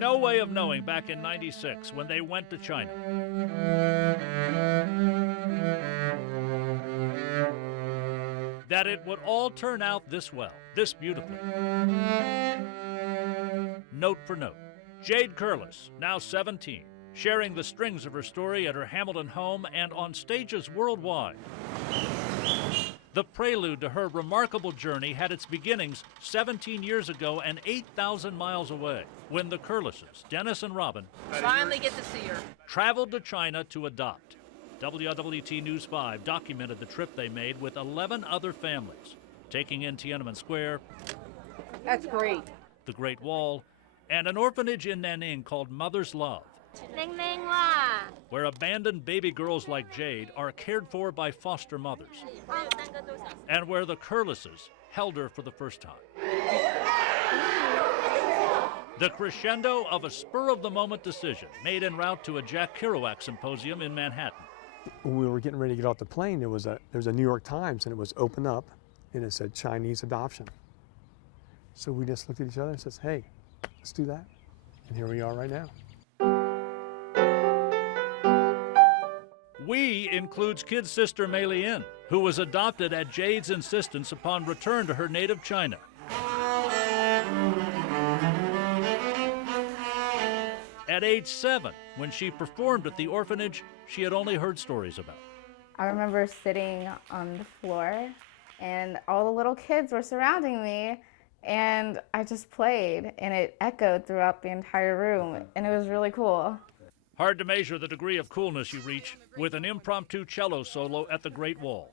no way of knowing back in '96 when they went to China. That it would all turn out this well, this beautifully. Note for note, Jade Curlis, now 17, sharing the strings of her story at her Hamilton home and on stages worldwide. The prelude to her remarkable journey had its beginnings 17 years ago and 8,000 miles away, when the Curlises, Dennis and Robin, finally get to see her, traveled to China to adopt. WLWT News 5 documented the trip they made with 11 other families, taking in Tiananmen Square, that's great, the Great Wall, and an orphanage in Nanning called Mother's Love, where abandoned baby girls like Jade are cared for by foster mothers, and where the Curlises held her for the first time. The crescendo of a spur-of-the-moment decision made en route to a Jack Kerouac symposium in Manhattan. When we were getting ready to get off the plane, there was a New York Times, and it was opened up, and it said Chinese adoption. So we just looked at each other and said, hey, let's do that. And here we are right now. We includes kid sister Mei Lian, who was adopted at Jade's insistence upon return to her native China. At age 7, when she performed at the orphanage she had only heard stories about. I remember sitting on the floor and all the little kids were surrounding me and I just played and it echoed throughout the entire room and it was really cool. Hard to measure the degree of coolness you reach with an impromptu cello solo at the Great Wall.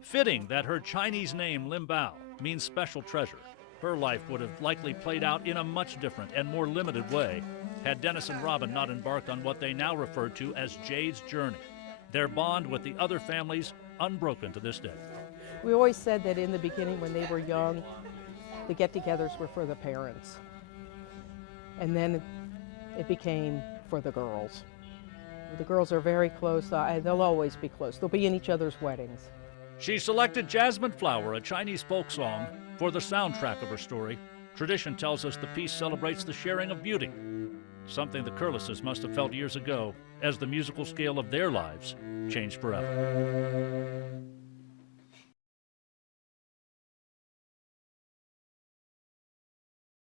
Fitting that her Chinese name, Lim Bao, means special treasure. Her life would have likely played out in a much different and more limited way had Dennis and Robin not embarked on what they now refer to as Jade's journey, their bond with the other families unbroken to this day. We always said that in the beginning when they were young, the get-togethers were for the parents. And then it became for the girls. The girls are very close. They'll always be close. They'll be in each other's weddings. She selected Jasmine Flower, a Chinese folk song, for the soundtrack of her story. Tradition tells us the piece celebrates the sharing of beauty, something the Curlises must have felt years ago as the musical scale of their lives changed forever.